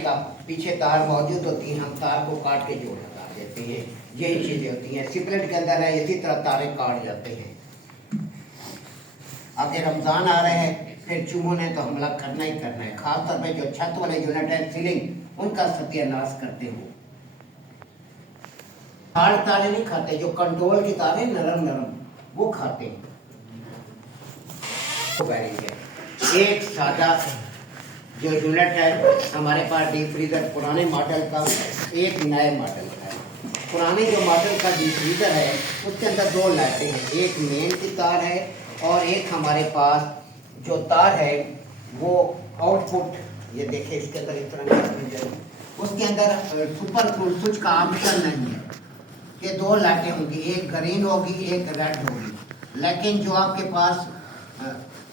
का पीछे तार मौजूद होती है, हम तार को काट के जोड़ लगा देते हैं। यही चीजें होती हैं। सिपलेट के अंदर है, इसी तरह तारे काट जाते हैं। आगे रमजान आ रहे हैं, फिर चूहों ने तो हमला करना ही करना है। खासतौर पर जो छत वाले यूनिट है, सीलिंग, उनका सत्यानाश करते हो। हार्ड तारे नहीं खाते, जो कंट्रोल की तारे नरम नरम वो खाते हैं। एक सादा जो यूनिट है हमारे पास डीप फ्रीजर पुराने मॉडल का, एक नए मॉडल का है। पुराने जो मॉडल का डीप फ्रीजर है उसके अंदर दो लाइटें हैं, एक मेन की तार है और एक हमारे पास जो तार है वो आउटपुट, ये देखिए इसके अंदर इस तरह उसके अंदर सुपर कूल स्विच का ऑप्शन नहीं है। ये दो लाइटें होंगी, एक ग्रीन होगी एक रेड होगी। लेकिन जो आपके पास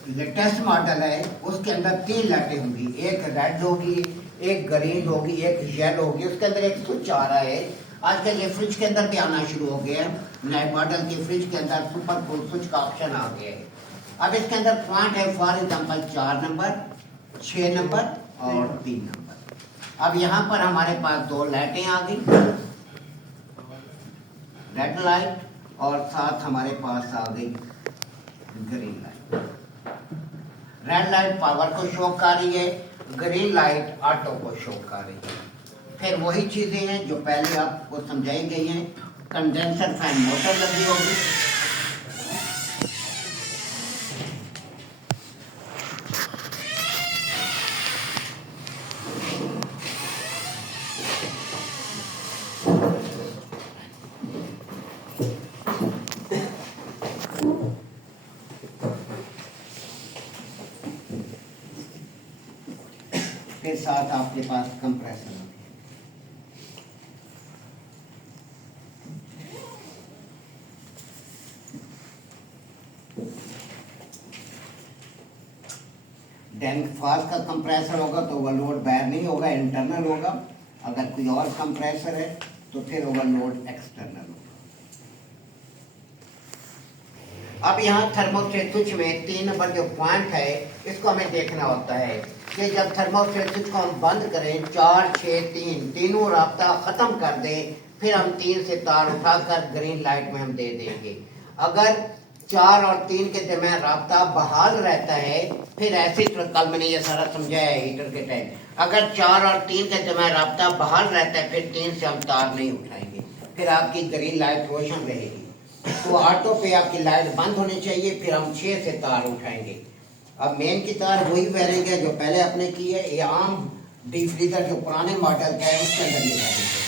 लेटेस्ट मॉडल है उसके अंदर तीन लाइटें होंगी, एक रेड होगी, एक ग्रीन होगी, एक येलो होगी। उसके अंदर एक स्विच आ रहा है। आजकल ये फ्रिज के अंदर भी आना शुरू हो गया है। नए मॉडल के फ्रिज के अंदर सुपर कूल स्विच का ऑप्शन आ गया है। अब इसके अंदर पॉइंट है, फॉर एग्जाम्पल 4 नंबर, 6 नंबर और 3 नंबर। अब यहाँ पर हमारे पास दो लाइटें आ गई, रेड लाइट और साथ हमारे पास आ गई green light. Red light power को शो कर रही है, ग्रीन लाइट ऑटो को शो कर रही है। फिर वही चीजें हैं जो पहले आपको समझाई गई हैं। कंडेंसर फैन मोटर लगी होगी, फिर साथ आपके पास कंप्रेसर होगी। डेनफास का कंप्रेसर होगा तो ओवरलोड बैर नहीं होगा, इंटरनल होगा। अगर कोई और कंप्रेसर है तो फिर ओवरलोड एक्सटर्नल होगा। अब यहाँ थर्मोस्टेट स्विच में 3 नंबर जो पॉइंट है इसको हमें देखना होता है कि जब थर्मोस्टेट स्विच को हम बंद करें, 4, 6, 3 तीनों राब्ता खत्म कर दें, फिर हम 3 से तार उठाकर ग्रीन लाइट में हम दे देंगे। अगर 4 और 3 के दरमियान राब्ता बहाल रहता है, फिर ऐसी कल मैंने ये सारा समझाया है हीटर के टाइम। अगर 4 और 3 के दरमियान राब्ता बहाल रहता है, फिर 3 से हम तार नहीं उठाएंगे, फिर आपकी ग्रीन लाइट रोशन रहेगी। तो ऑटो पे आपकी लाइट बंद होनी चाहिए, फिर हम 6 से तार उठाएंगे। अब मेन की तार वही वायरिंग है जो पहले आपने की है। ये आम डीप फ्रीजर जो पुराने मॉडल का है उसके अंदर ये वायरिंग है।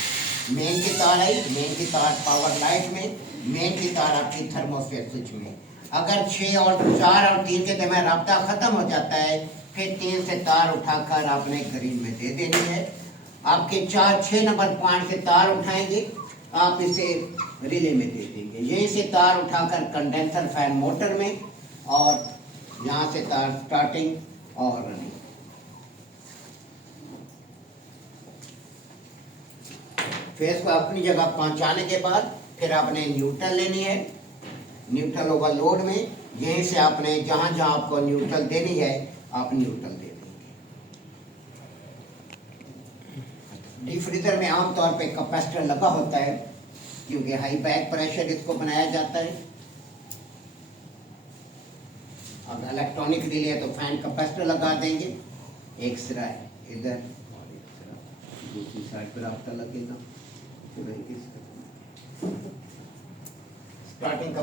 मेन की तार आई, मेन की तार पावर लाइट में, मेन की तार आपकी थर्मोस्टेट स्विच में। अगर 6 और 4 और 3 के दरमियान राब्ता खत्म हो जाता है, फिर 3 से तार उठाकर आपने ग्रीन में दे देनी है। आपके 4-6 नंबर पॉइंट से तार उठाएंगे, आप इसे रिले में दे देंगे। यहीं से तार उठाकर कंडेंसर फैन मोटर में, और यहाँ से तार स्टार्टिंग और रनिंग। फेस को अपनी जगह पहुंचाने के बाद फिर आपने न्यूट्रल लेनी है। न्यूट्रल ओवरलोड में यहीं से आपने जहां जहां आपको न्यूट्रल देनी है आप न्यूट्रल दे देंगे। डीप फ्रीजर में आमतौर पे कैपेसिटर लगा होता है क्योंकि हाई बैक प्रेशर इसको बनाया जाता है। अब इलेक्ट्रॉनिक रिले है तो फैन कैपेसिटर लगा देंगे, एक सिरा इधर और एक सिरा दूसरी साइड पर रास्ता लगेगा। स्टार्टिंग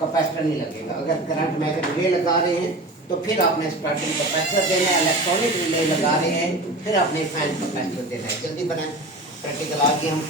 कैपेसिटर नहीं लगेगा। अगर करंट में रिले लगा रहे हैं तो फिर आपने स्टार्टिंग कैपेसिटर देना है। इलेक्ट्रॉनिक रिले लगा रहे हैं फिर आपने फैन कैपेसिटर देना है। जल्दी बनाएं, प्रैक्टिकल आगे हम